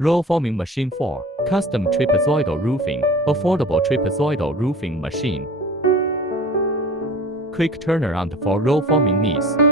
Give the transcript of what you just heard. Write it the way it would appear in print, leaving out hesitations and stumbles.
Roll forming machine 4. Custom trapezoidal roofing. Affordable trapezoidal roofing machine. Quick turnaround for roll forming needs.